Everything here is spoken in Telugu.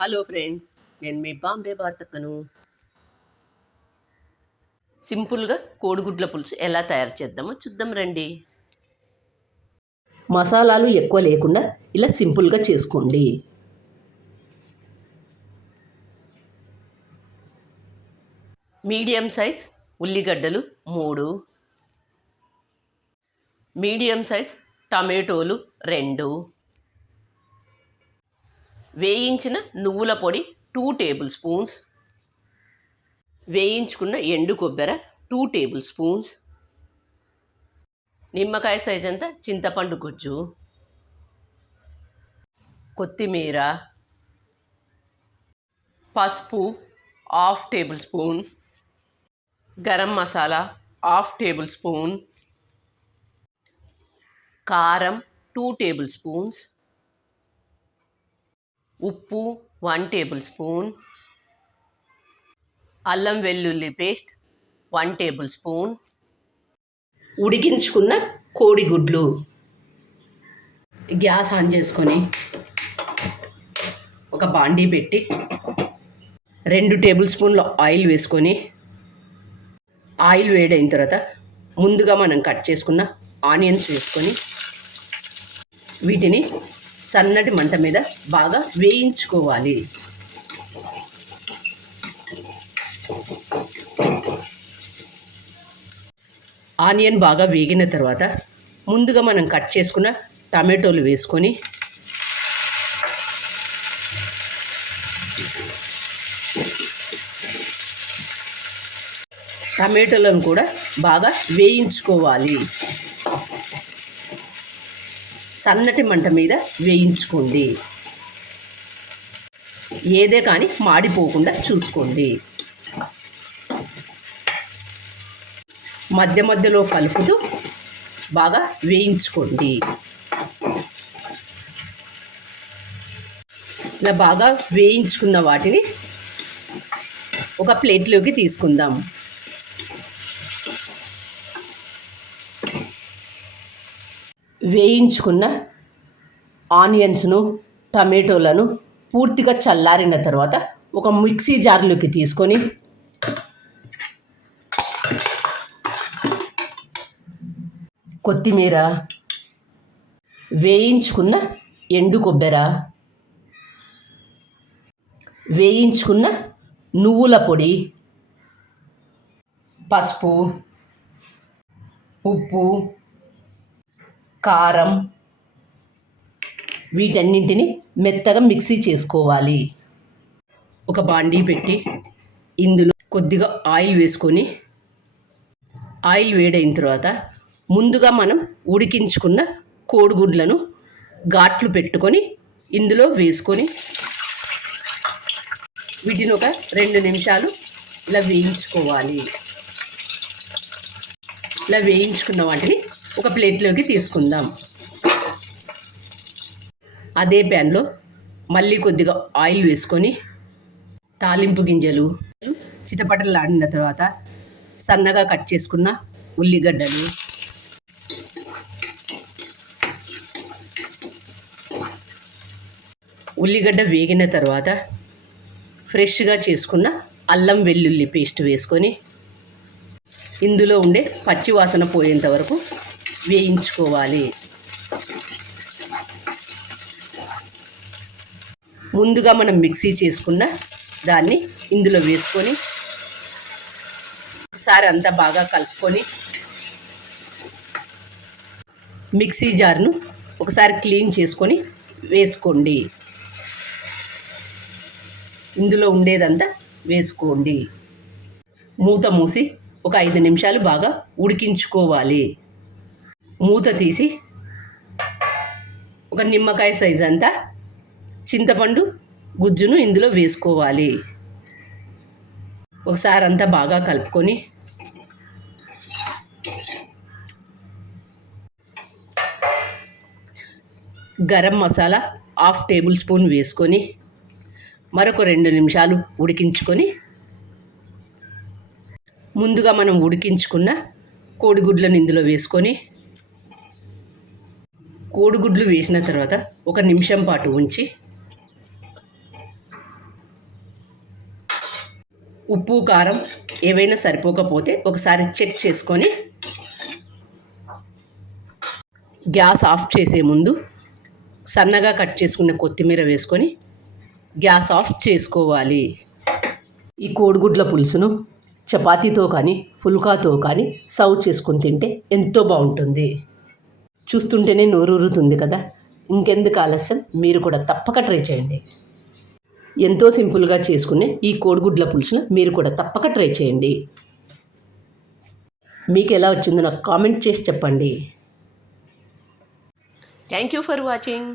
హలో ఫ్రెండ్స్ నేను మీ బాంబే వార్తకను. సింపుల్గా కోడిగుడ్ల పులుసు ఎలా తయారు చేద్దామో చూద్దాం రండి. మసాలాలు ఎక్కువ లేకుండా ఇలా సింపుల్గా చేసుకోండి. మీడియం సైజ్ ఉల్లిగడ్డలు మూడు. మీడియం సైజ్ టమాటోలు రెండు. వేయించిన నువ్వుల పొడి టూ టేబుల్ స్పూన్స్ వేయించుకున్న ఎండు కొబ్బరి టూ టేబుల్ స్పూన్స్ నిమ్మకాయ సైజ్ అంతా చింతపండు గుజ్జు కొత్తిమీర. పసుపు half tablespoon garam masala half tablespoon కారం టూ టేబుల్ స్పూన్స్ ఉప్పు వన్ టేబుల్ స్పూన్. అల్లం వెల్లుల్లి పేస్ట్ వన్ టేబుల్ స్పూన్. ఉడికించుకున్న కోడిగుడ్లు. గ్యాస్ ఆన్ చేసుకొని ఒక బాండీ పెట్టి రెండు టేబుల్ స్పూన్ల ఆయిల్ వేసుకొని ఆయిల్ వేడైన తర్వాత ముందుగా మనం కట్ చేసుకున్న ఆనియన్స్ వేసుకొని వీటిని సన్నటి మంట మీద బాగా వేయించుకోవాలి. ఆనియన్ బాగా వేగిన తర్వాత ముందుగా మనం కట్ చేసుకున్న టమాటోలు వేసుకొని టమాటోలను కూడా బాగా వేయించుకోవాలి. సన్నటి మంట మీద వేయించుకోండి. ఏదే కానీ మాడిపోకుండా చూసుకోండి. మధ్య మధ్యలో కలుపుతూ బాగా వేయించుకోండి. ఇలా బాగా వేయించుకున్న వాటిని ఒక ప్లేట్లోకి తీసుకుందాం. వేయించుకున్న ఆనియన్స్ను టమాటోలను పూర్తిగా చల్లారిన తర్వాత ఒక మిక్సీ జార్లోకి తీసుకొని కొత్తిమీర వేయించుకున్న ఎండు కొబ్బెర వేయించుకున్న నువ్వుల పొడి పసుపు ఉప్పు కారం వీటన్నింటిని మెత్తగా మిక్సీ చేసుకోవాలి. ఒక బాండీ పెట్టి ఇందులో కొద్దిగా ఆయిల్ వేసుకొని ఆయిల్ వేడైన తర్వాత ముందుగా మనం ఉడికించుకున్న కోడిగుడ్లను ఘాట్లు పెట్టుకొని ఇందులో వేసుకొని వీటిని ఒక రెండు నిమిషాలు ఇలా వేయించుకోవాలి. ఇలా వేయించుకున్న వాటిని ఒక ప్లేట్లోకి తీసుకుందాం. అదే ప్యాన్లో మళ్ళీ కొద్దిగా ఆయిల్ వేసుకొని తాలింపు గింజలు చిటపటలాడిన తర్వాత సన్నగా కట్ చేసుకున్న ఉల్లిగడ్డలు ఉల్లిగడ్డ వేగిన తర్వాత ఫ్రెష్గా చేసుకున్న అల్లం వెల్లుల్లి పేస్ట్ వేసుకొని ఇందులో ఉండే పచ్చి వాసన పోయేంత వరకు వేయించుకోవాలి. ముందుగా మనం మిక్సీ చేసుకున్న దాన్ని ఇందులో వేసుకొని ఒకసారి అంతా బాగా కలుపుకొని మిక్సీ జార్ను ఒకసారి క్లీన్ చేసుకొని వేసుకోండి. ఇందులో ఉండేదంతా వేసుకోండి. మూత మూసి ఒక ఐదు నిమిషాలు బాగా ఉడికించుకోవాలి. మూత తీసి ఒక నిమ్మకాయ సైజ్ అంతా చింతపండు గుజ్జును ఇందులో వేసుకోవాలి. ఒకసారి అంతా బాగా కలుపుకొని garam masala half tablespoon వేసుకొని మరొక రెండు నిమిషాలు ఉడికించుకొని ముందుగా మనం ఉడికించుకున్న కోడిగుడ్లను ఇందులో వేసుకొని కోడిగుడ్లు వేసిన తర్వాత ఒక నిమిషం పాటు ఉంచి ఉప్పు కారం ఏవైనా సరిపోకపోతే ఒకసారి చెక్ చేసుకొని గ్యాస్ ఆఫ్ చేసే ముందు సన్నగా కట్ చేసుకున్న కొత్తిమీర వేసుకొని గ్యాస్ ఆఫ్ చేసుకోవాలి. ఈ కోడిగుడ్ల పులుసును చపాతీతో కానీ పుల్కాతో కానీ సర్వ్ చేసుకొని తింటే ఎంతో బాగుంటుంది. చూస్తుంటేనే నోరూరుతుంది కదా. ఇంకెందుకు ఆలస్యం? మీరు కూడా తప్పక ట్రై చేయండి. ఎంతో సింపుల్గా చేసుకునే ఈ కోడిగుడ్ల పులుసును మీరు కూడా తప్పక ట్రై చేయండి. మీకు ఎలా వచ్చిందో నాకు కామెంట్ చేసి చెప్పండి. Thank you for watching